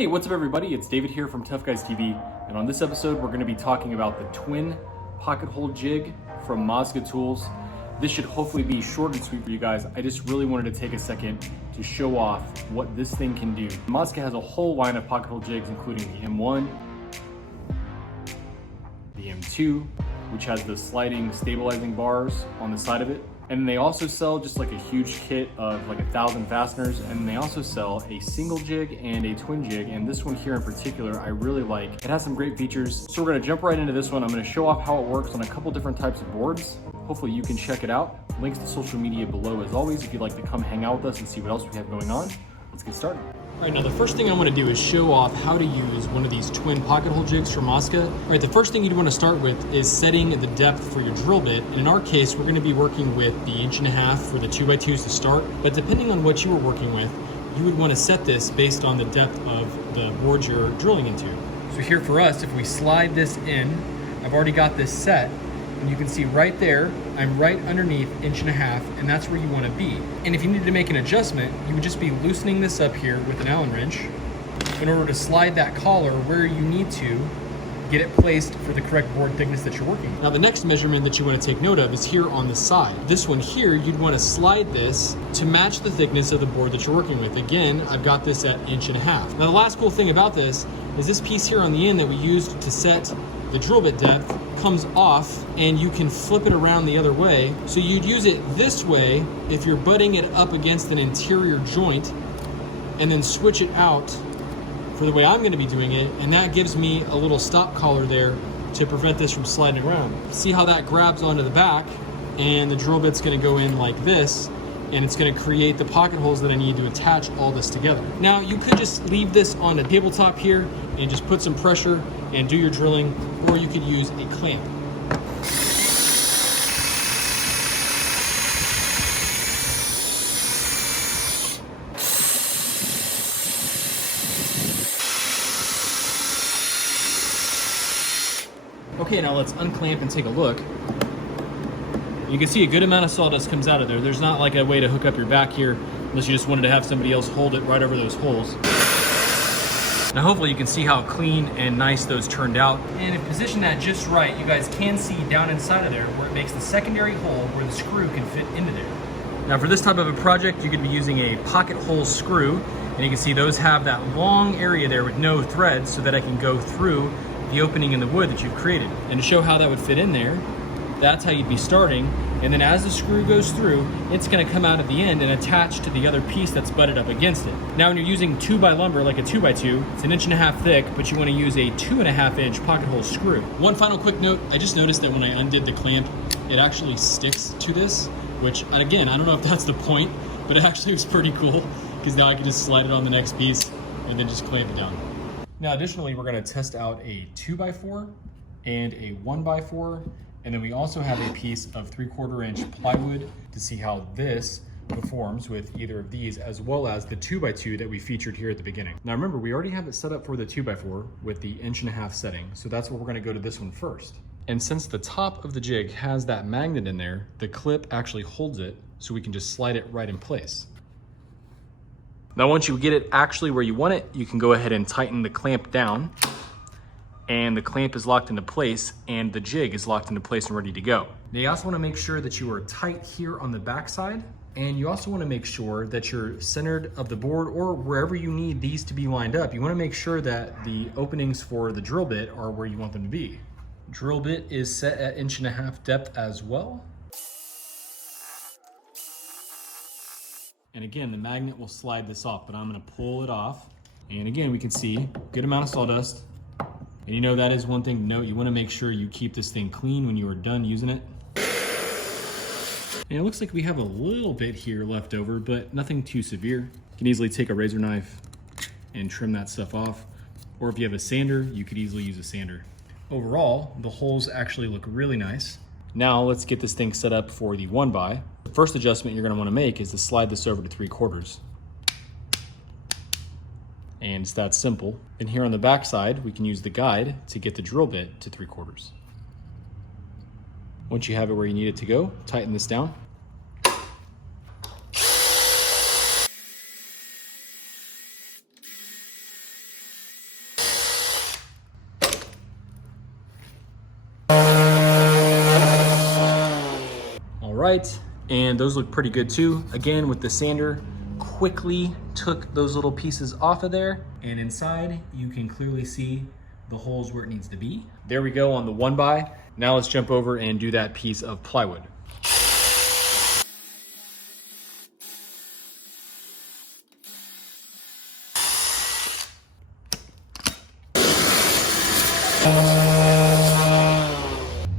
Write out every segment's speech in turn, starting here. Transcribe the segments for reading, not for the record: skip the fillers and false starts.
Hey, what's up everybody? It's David here from Tough Guys TV, and on this episode we're going to be talking about the twin pocket hole jig from Massca tools. This should hopefully be short and sweet for you guys. I just really wanted to take a second to show off what this thing can do. Massca has a whole line of pocket hole jigs, including the M1, the M2, which has the sliding stabilizing bars on the side of it. And they also sell just like a huge kit of like 1,000 fasteners. And they also sell a single jig and a twin jig. And this one here in particular, I really like. It has some great features. So we're gonna jump right into this one. I'm gonna show off how it works on a couple different types of boards. Hopefully you can check it out. Links to social media below as always, if you'd like to come hang out with us and see what else we have going on. Let's get started. All right, now the first thing I want to do is show off how to use one of these twin pocket hole jigs from Massca. All right, the first thing you'd want to start with is setting the depth for your drill bit. And in our case, we're going to be working with the 1.5 inch for the 2x2s to start. But depending on what you were working with, you would want to set this based on the depth of the board you're drilling into. So here for us, if we slide this in, I've already got this set. And you can see right there, I'm right underneath 1.5 inches, and that's where you want to be. And if you needed to make an adjustment, you would just be loosening this up here with an Allen wrench in order to slide that collar where you need to get it placed for the correct board thickness that you're working with. Now the next measurement that you want to take note of is here on the side. This one here, you'd want to slide this to match the thickness of the board that you're working with. Again, I've got this at 1.5 inches. Now the last cool thing about this is this piece here on the end that we used to set the drill bit depth comes off, and you can flip it around the other way. So you'd use it this way if you're butting it up against an interior joint, and then switch it out for the way I'm going to be doing it, and that gives me a little stop collar there to prevent this from sliding around. See how that grabs onto the back, and the drill bit's going to go in like this, and it's going to create the pocket holes that I need to attach all this together. Now you could just leave this on a tabletop here and just put some pressure and do your drilling, or you could use a clamp. Okay, now let's unclamp and take a look. You can see a good amount of sawdust comes out of there. There's not like a way to hook up your back here unless you just wanted to have somebody else hold it right over those holes. Now hopefully you can see how clean and nice those turned out. And if positioned that just right, you guys can see down inside of there where it makes the secondary hole where the screw can fit into there. Now for this type of a project, you could be using a pocket hole screw, and you can see those have that long area there with no threads so that I can go through the opening in the wood that you've created. And to show how that would fit in there, that's how you'd be starting, and then as the screw goes through, it's gonna come out at the end and attach to the other piece that's butted up against it. Now when you're using 2x lumber, like a 2x2, it's 1.5 inches thick, but you wanna use a 2.5 inch pocket hole screw. One final quick note, I just noticed that when I undid the clamp, it actually sticks to this, which again, I don't know if that's the point, but it actually was pretty cool, because now I can just slide it on the next piece and then just clamp it down. Now additionally, we're gonna test out a 2x4 and a 1x4, and then we also have a piece of 3/4 inch plywood to see how this performs with either of these, as well as the 2x2 that we featured here at the beginning. Now remember, we already have it set up for the 2x4 with the 1.5 inch setting, so that's where we're gonna go to this one first. And since the top of the jig has that magnet in there, the clip actually holds it, so we can just slide it right in place. Now once you get it actually where you want it, you can go ahead and tighten the clamp down, and the clamp is locked into place and the jig is locked into place and ready to go. Now you also want to make sure that you are tight here on the back side, and you also want to make sure that you're centered of the board, or wherever you need these to be lined up. You want to make sure that the openings for the drill bit are where you want them to be. Drill bit is set at 1.5 inch depth as well. And again, the magnet will slide this off, but I'm going to pull it off. And again, we can see good amount of sawdust. And you know, that is one thing to note. You want to make sure you keep this thing clean when you are done using it. And it looks like we have a little bit here left over, but nothing too severe. You can easily take a razor knife and trim that stuff off. Or if you have a sander, you could easily use a sander. Overall, the holes actually look really nice. Now let's get this thing set up for the 1x. The first adjustment you're going to want to make is to slide this over to 3/4. And it's that simple. And here on the back side, we can use the guide to get the drill bit to 3/4. Once you have it where you need it to go, tighten this down. right, and those look pretty good too. Again, with the sander, quickly took those little pieces off of there, and inside you can clearly see the holes where it needs to be. There we go on the 1x. Now let's jump over and do that piece of plywood.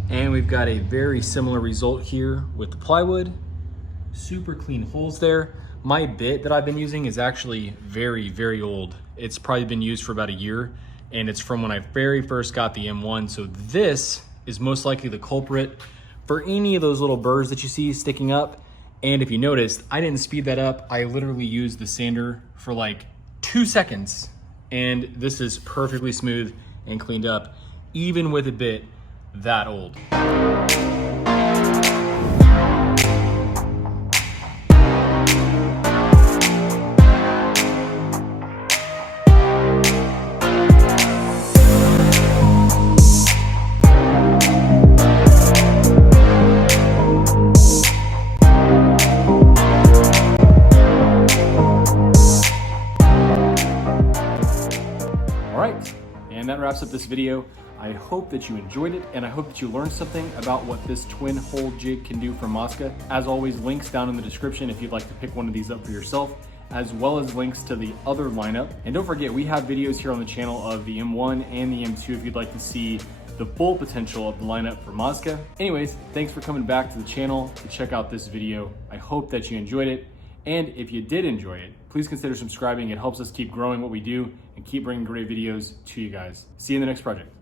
And we've got a very similar result here with the plywood. Super clean holes there. My bit that I've been using is actually very, very old. It's probably been used for about a year, and it's from when I very first got the M1. So this is most likely the culprit for any of those little burrs that you see sticking up. And if you noticed, I didn't speed that up. I literally used the sander for like 2 seconds, and this is perfectly smooth and cleaned up, even with a bit that old. And that wraps up this video. I hope that you enjoyed it, and I hope that you learned something about what this twin hole jig can do from Massca. As always, links down in the description if you'd like to pick one of these up for yourself, as well as links to the other lineup. And don't forget, we have videos here on the channel of the M1 and the M2 if you'd like to see the full potential of the lineup for Massca. Anyways, thanks for coming back to the channel to check out this video. I hope that you enjoyed it. And if you did enjoy it, please consider subscribing. It helps us keep growing what we do and keep bringing great videos to you guys. See you in the next project.